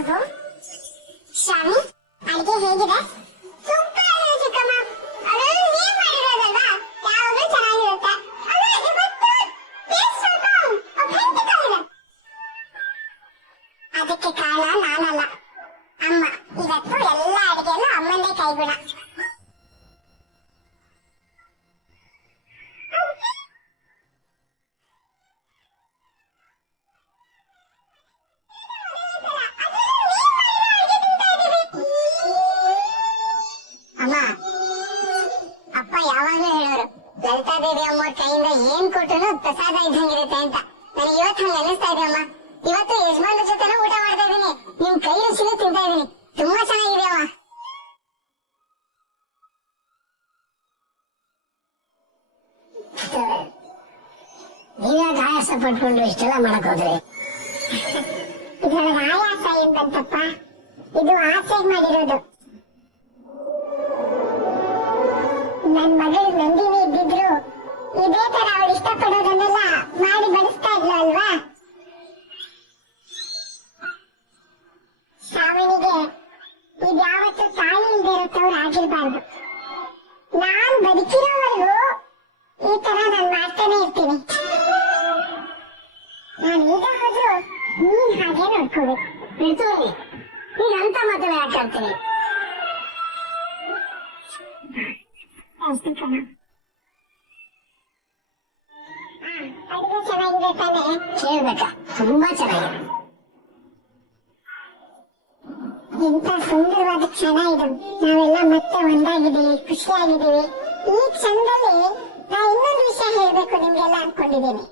ಶುಭು ಶಾಮಿ, ಅಡಿಗೆ ಹೇಗಿದೆ? ಸೂಪರ್ ಆಗಿದೆ ಚಿಕ್ಕಮ್ಮ. ಅದೆಲ್ಲ ನೀವ್ ಮಾಡಿರೋದಲ್ವಾ? ಯಾವಾಗಲೂ ಚೆನ್ನಾಗಿರುತ್ತೆ. ಅಲ್ಲ ಇವತ್ತು ಟೇಸ್ಟ್ ಸ್ವಲ್ಪ ಅದಕ್ಕೆ ಕಾರಣ ನಾನಲ್ಲ. ಅಮ್ಮ, ಇವತ್ತು ಎಲ್ಲ ಅಡಿಗೆಯಲ್ಲೂ ಅಮ್ಮಂದೇ ಕೈಗುಣ. ಯಾವಾಗ್ಲೂ ಹೇಳೋರು ಲಲಿತಾ ದೇವಿ ಅಮ್ಮ ಕೈಯಿಂದ ಏನ್ ಕೊಟ್ರು ಪ್ರಸಾದ ಇದ್ದಂಗಿರುತ್ತೆ ಅಂತ. ನನಗೆ ಇವತ್ತು ಹಂಗ ಅನ್ನಿಸ್ತಾ ಇದೆ ಅಮ್ಮ. ಇವತ್ತು ಯಜಮಾನ್ರ ಜೊತೆನೂ ಊಟ ಮಾಡ್ತಾ ಇದೀನಿ ನಿಮ್ ಕೈ ರುಚಿನೂ ತಿಂತಾ ಇದೀನಿ ತುಂಬಾ ಚೆನ್ನಾಗಿದೆ ಅಮ್ಮ. ನೀವ್ಯಾಕೆ ಆಯಾಸ ಪಟ್ಕೊಂಡು ಇಷ್ಟೆಲ್ಲ ಮಾಡಕ್ ಹೋದ್ರಿ. ಇದ್ರೊಳಗೆ ಆಯಾಸ ಇದು ಆಸೆಗ್ ಮಾಡಿರೋದು. ನನ್ ಮಗಳು ನಂದಿನಿ ಇದ್ದಿದ್ರು, ಇದೇ ತರ ಅವಳು ಇಷ್ಟಪಡೋದನ್ನೆಲ್ಲ ಮಾಡಿ ಬಡಿಸ್ತಾ ಇದ್ಲು ಅಲ್ವಾ? ಶ್ರಾವಣಿಗೆ ಇದ್ಯಾವತ್ತು ತಾಯಿ ಇಲ್ದೇ ಇರುತ್ತವ್ರು ಆಗಿರ್ಬಾರ್ದು. ನಾನ್ ಬದುಕಿರೋವರೆಗೂ ಈ ತರ ನಾನ್ ಮಾಡ್ತಾನೆ ಇರ್ತೀನಿ. ನಾನು ಈಗ ಹೋದ್ರು ನೀನ್ ಹಾಗೆ ನೋಡ್ಕೋಬೇಕು. ಇರ್ತವ್ರಿ ಈಗ ಅಂತ ಮಾತನ್ನ ಯಾಕೆ ಆಡ್ತೀನಿ ಎಂತ ಸುಂದರವಾದ ಕ್ಷಣ ಇದು. ನಾವೆಲ್ಲ ಮತ್ತೆ ಒಂದಾಗಿದ್ದೀವಿ, ಖುಷಿಯಾಗಿದ್ದೀವಿ. ಈ ಕ್ಷಣದಲ್ಲಿ ನಾ ಇನ್ನೊಂದು ವಿಷಯ ಹೇಳಬೇಕು ನಿಮ್ಗೆಲ್ಲ ಅನ್ಕೊಂಡಿದ್ದೀನಿ.